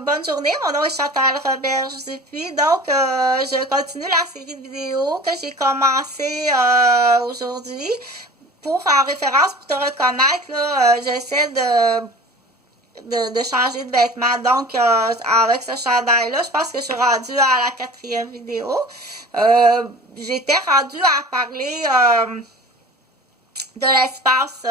bonne journée, mon nom est Chantal Roberge Dupuis. Donc, je continue la série de vidéos que j'ai commencé aujourd'hui. En référence, pour te reconnaître, là, j'essaie de changer de vêtements. Donc, avec ce chandail-là, je pense que je suis rendue à la 4e vidéo. J'étais rendue à parler de l'espace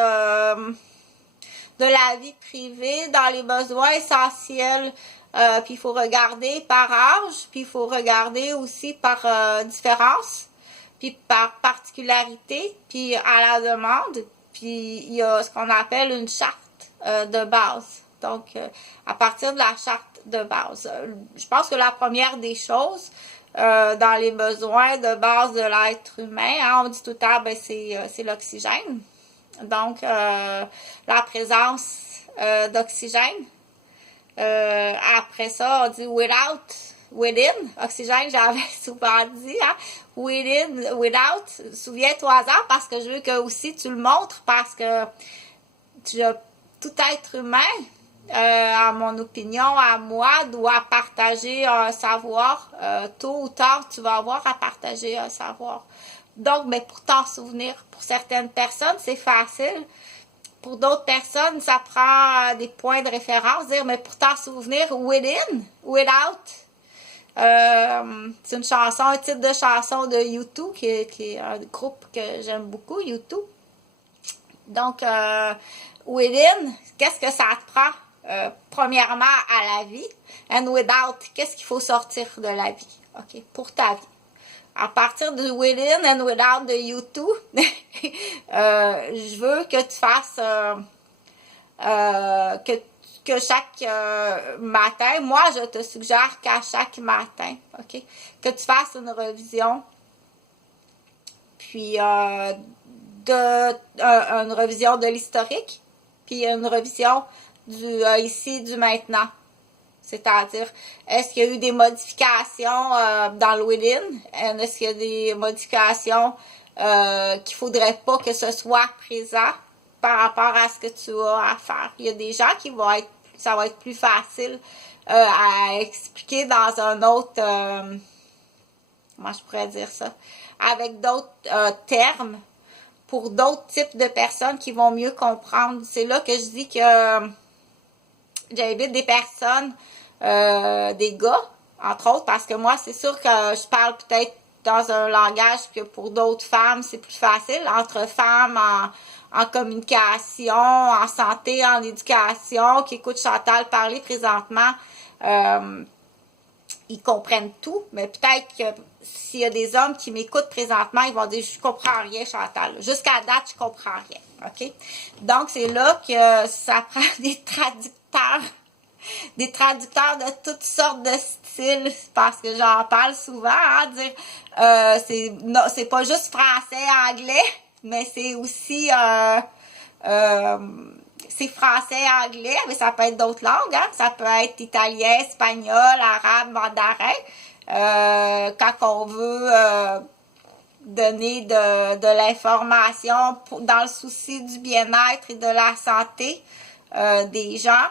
de la vie privée dans les besoins essentiels. Puis il faut regarder par âge, puis il faut regarder aussi par différence, puis par particularité, puis à la demande. Puis il y a ce qu'on appelle une charte de base. Donc, à partir de la charte de base. Je pense que la première des choses dans les besoins de base de l'être humain, hein, on dit tout le temps, ben, c'est l'oxygène. Donc, la présence d'oxygène. Après ça, on dit within, oxygène, j'avais souvent dit, hein, within, without, souviens-toi-en, parce que je veux que aussi tu le montres, parce que tout être humain, à mon opinion, à moi, doit partager un savoir. Tôt ou tard, tu vas avoir à partager un savoir. Donc, mais pour t'en souvenir, pour certaines personnes, c'est facile. Pour d'autres personnes, ça prend des points de référence. Dire, mais pour t'en souvenir, within, without. C'est une chanson, un titre de chanson de U2, qui est un groupe que j'aime beaucoup, U2. Donc, within, qu'est-ce que ça te prend? Premièrement, à la vie. And without, qu'est-ce qu'il faut sortir de la vie? OK, pour ta vie. À partir de within and without de U2, je veux que tu fasses que chaque matin, moi je te suggère qu'à chaque matin, ok, que tu fasses une revision, puis une revision de l'historique, puis une revision du ici, du maintenant. C'est-à-dire, est-ce qu'il y a eu des modifications dans le within? Est-ce qu'il y a des modifications qu'il ne faudrait pas que ce soit présent par rapport à ce que tu as à faire? Il y a des gens qui ça va être plus facile à expliquer dans un autre, comment je pourrais dire ça? Avec d'autres termes, pour d'autres types de personnes qui vont mieux comprendre. C'est là que je dis que j'invite des personnes, des gars, entre autres, parce que moi, c'est sûr que je parle peut-être dans un langage que pour d'autres femmes, c'est plus facile. Entre femmes en communication, en santé, en éducation, qui écoutent Chantal parler présentement, ils comprennent tout, mais peut-être que s'il y a des hommes qui m'écoutent présentement, ils vont dire « Je comprends rien, Chantal. Jusqu'à date, je comprends rien. » OK? Donc, c'est là que ça prend des traducteurs de toutes sortes de styles, parce que j'en parle souvent, hein, dire c'est pas juste français, anglais, mais c'est aussi c'est français, anglais, mais ça peut être d'autres langues, hein, ça peut être italien, espagnol, arabe, mandarin, quand on veut donner de l'information dans le souci du bien-être et de la santé des gens.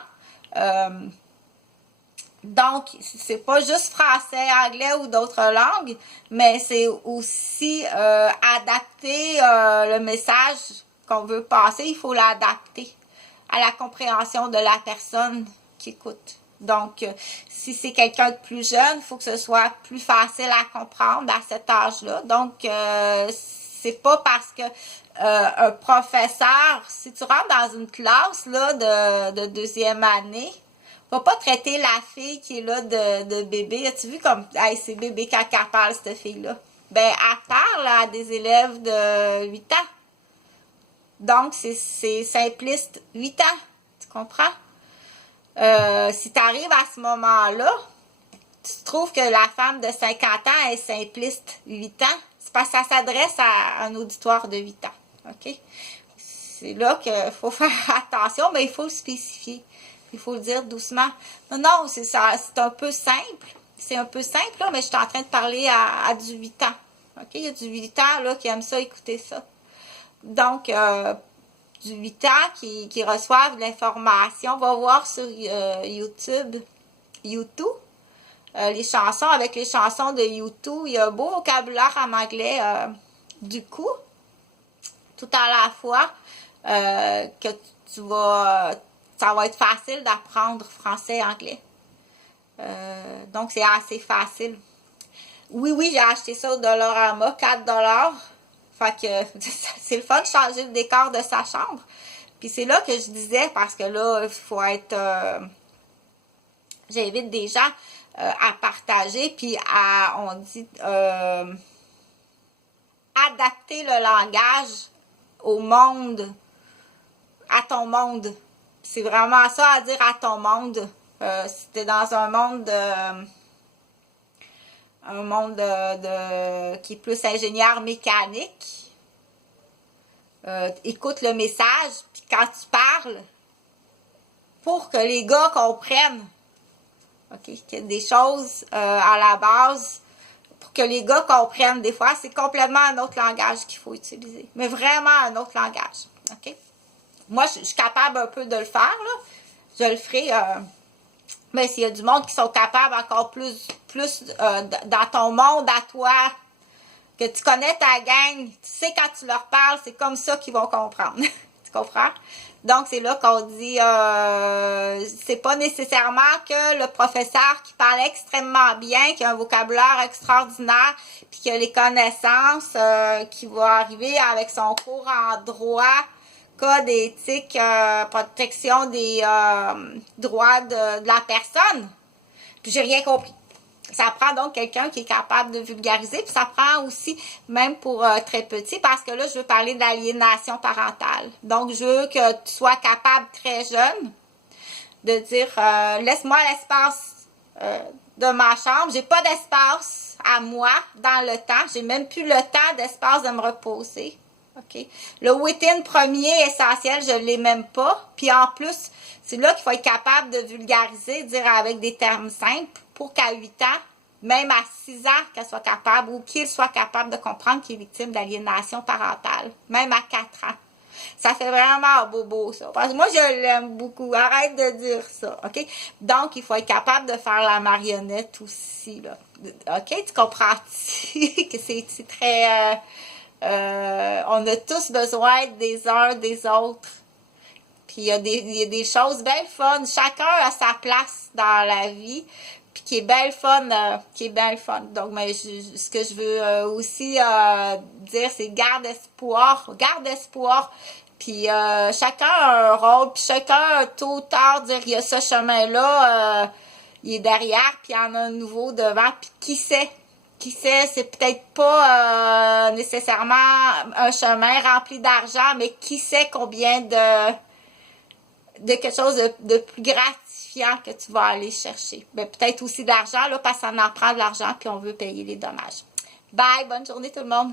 Donc, c'est pas juste français, anglais ou d'autres langues, mais c'est aussi adapter le message qu'on veut passer. Il faut l'adapter à la compréhension de la personne qui écoute. Donc, si c'est quelqu'un de plus jeune, il faut que ce soit plus facile à comprendre à cet âge-là. Donc, c'est pas parce que un professeur, si tu rentres dans une classe là de 2e année, va pas traiter la fille qui est là de bébé. As-tu vu comme, hey, c'est bébé quand elle parle, cette fille-là? Ben, elle parle à des élèves de 8 ans. Donc, c'est simpliste 8 ans. Tu comprends? Si tu arrives à ce moment-là, tu trouves que la femme de 50 ans est simpliste 8 ans, c'est parce que ça s'adresse à un auditoire de 8 ans. OK? C'est là qu'il faut faire attention, mais il faut le spécifier. Il faut le dire doucement. Non, c'est ça, c'est un peu simple. C'est un peu simple, là, mais je suis en train de parler à du 8 ans. OK? Il y a du 8 ans là, qui aime ça, écouter ça. Donc, du 8 ans qui reçoivent de l'information, va voir sur YouTube U2. Les chansons, avec les chansons de U2, il y a un beau vocabulaire en anglais du coup, tout à la fois que ça va être facile d'apprendre français et anglais. Donc, c'est assez facile. Oui, j'ai acheté ça au Dollarama, 4$. Fait que c'est le fun de changer le décor de sa chambre. Puis c'est là que je disais, parce que là, il faut être... j'invite des gens à partager, puis on dit, adapter le langage au monde, à ton monde. C'est vraiment ça à dire à ton monde. Si t'es dans un monde qui est plus ingénieur mécanique, écoute le message, puis quand tu parles, pour que les gars comprennent, ok, qu'il y a des choses à la base, pour que les gars comprennent. Des fois, c'est complètement un autre langage qu'il faut utiliser, mais vraiment un autre langage, ok? Moi, je suis capable un peu de le faire, là. Je le ferai, mais s'il y a du monde qui sont capables encore plus dans ton monde à toi, que tu connais ta gang, tu sais quand tu leur parles, c'est comme ça qu'ils vont comprendre. Tu comprends? Donc, c'est là qu'on dit, c'est pas nécessairement que le professeur qui parle extrêmement bien, qui a un vocabulaire extraordinaire, puis qui a les connaissances, qui va arriver avec son cours en droit, code éthique, protection des droits de la personne. Puis j'ai rien compris. Ça prend donc quelqu'un qui est capable de vulgariser, puis ça prend aussi, même pour très petit, parce que là, je veux parler d'aliénation parentale. Donc, je veux que tu sois capable très jeune de dire, laisse-moi l'espace de ma chambre. J'ai pas d'espace à moi dans le temps. J'ai même plus le temps d'espace de me reposer. OK? Le within premier essentiel, je ne l'ai même pas. Puis en plus, c'est là qu'il faut être capable de vulgariser, dire avec des termes simples pour qu'à 8 ans, même à 6 ans, qu'elle soit capable ou qu'il soit capable de comprendre qu'il est victime d'aliénation parentale. Même à 4 ans. Ça fait vraiment bobo, ça. Parce que moi, je l'aime beaucoup. Arrête de dire ça, OK? Donc, il faut être capable de faire la marionnette aussi, là. OK? Tu comprends-tu que c'est très... on a tous besoin des uns des autres. Puis il y a des choses bien fun. Chacun a sa place dans la vie. Puis qui est bien fun. Donc, mais ce que je veux aussi dire, c'est garde espoir. Puis chacun a un rôle. Puis chacun, tôt ou tard, dire il y a ce chemin-là, il est derrière. Puis il y en a un nouveau devant. Puis qui sait? C'est peut-être pas nécessairement un chemin rempli d'argent, mais qui sait combien de quelque chose de plus gratifiant que tu vas aller chercher. Ben, peut-être aussi de l'argent, là, parce qu'on en prend de l'argent puis on veut payer les dommages. Bye, bonne journée tout le monde!